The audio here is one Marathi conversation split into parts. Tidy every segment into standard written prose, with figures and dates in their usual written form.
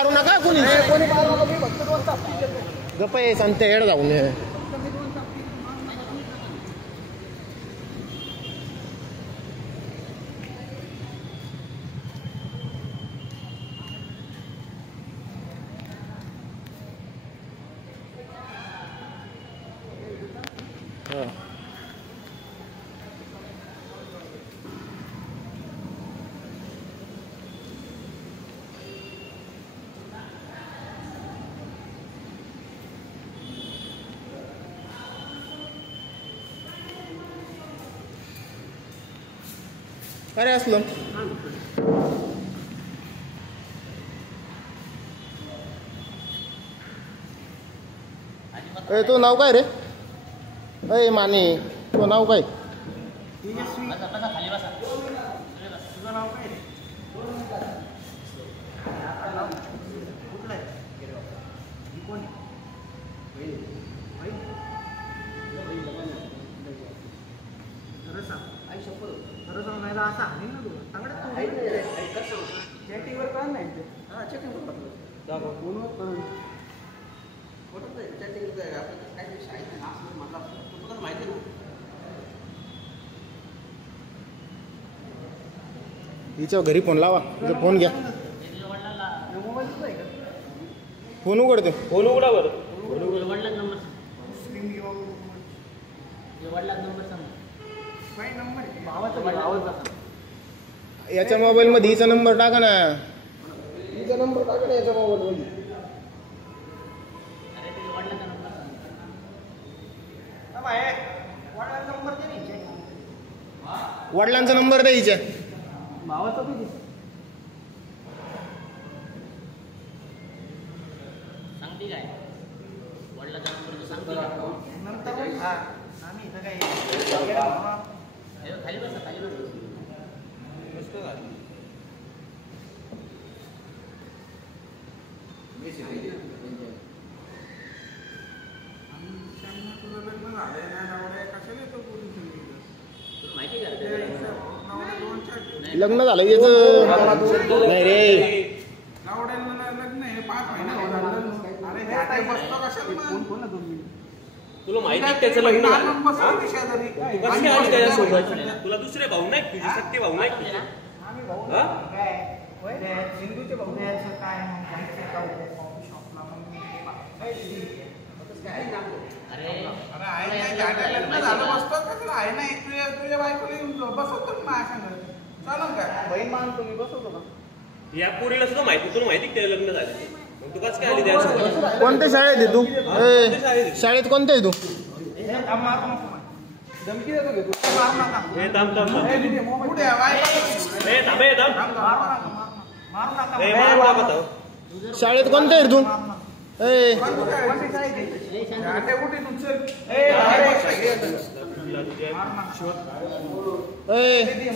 मारू नका कोणी गप्प आहे संत हेड जाऊन अरे असलम ए तो नाव काय रे अय माने तो नाव काय हिच्या घरी फोन लावा फोन घ्या फोन उघडते फोन उघडा बरं याच्या मोबाईल मध्ये हिचा नंबर टाका ना हिचा नंबर टाका ना याच्या मोबाईल मध्ये वडिलांचा नंबर द्यायचा भावाचा सांगते काय वडिलांचा नंबर सांगते नंतर आम्ही इथं काय खाली बसा खाली बसा लग्न झालं याचं नाही रे तुला माहिती त्याचं लग्न तुला दुसरे भाऊ नाही तुझे सख्खे भाऊ नाही सिंधूचे भाऊ या पोरीला सुद्धा माहिती तुला माहिती ते लग्न झाले मग तू कसं काय आली त्यासोबत कोणत्या शाळेत आहे तू शाळेत कोणत्या आहे तू शाळेत कोणत्या आहे तू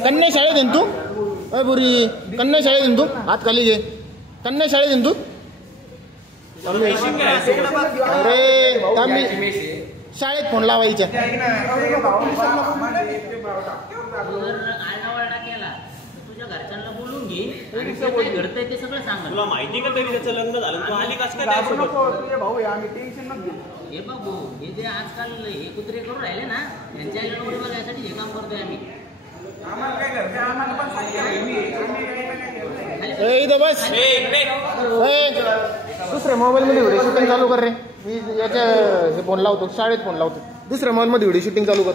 कन्या शाळेत आहे तू अय बुरी कन्या शाळेत आहे तू हात खाली घे कन्या शाळेत आहे तू अरे शाळेत फोन लावायच्या तुझ्या घरच्यांना बोलून घे घडतंय ते सगळं सांग तुला माहिती का तरी त्याचं लग्न झालं तू आली कसं काय हे बाबू हे जे आजकाल हे कुत्रे करून राहिले ना त्यांच्या आईला बघायसाठी हे काम करतोय आम्ही बस दुसऱ्या मोबाईल मध्ये व्हिडिओ शूटिंग चालू कर रे मी याच्या फोन लावतो शाळेत फोन लावतो दुसऱ्या मोबाईल मध्ये व्हिडिओ शूटिंग चालू कर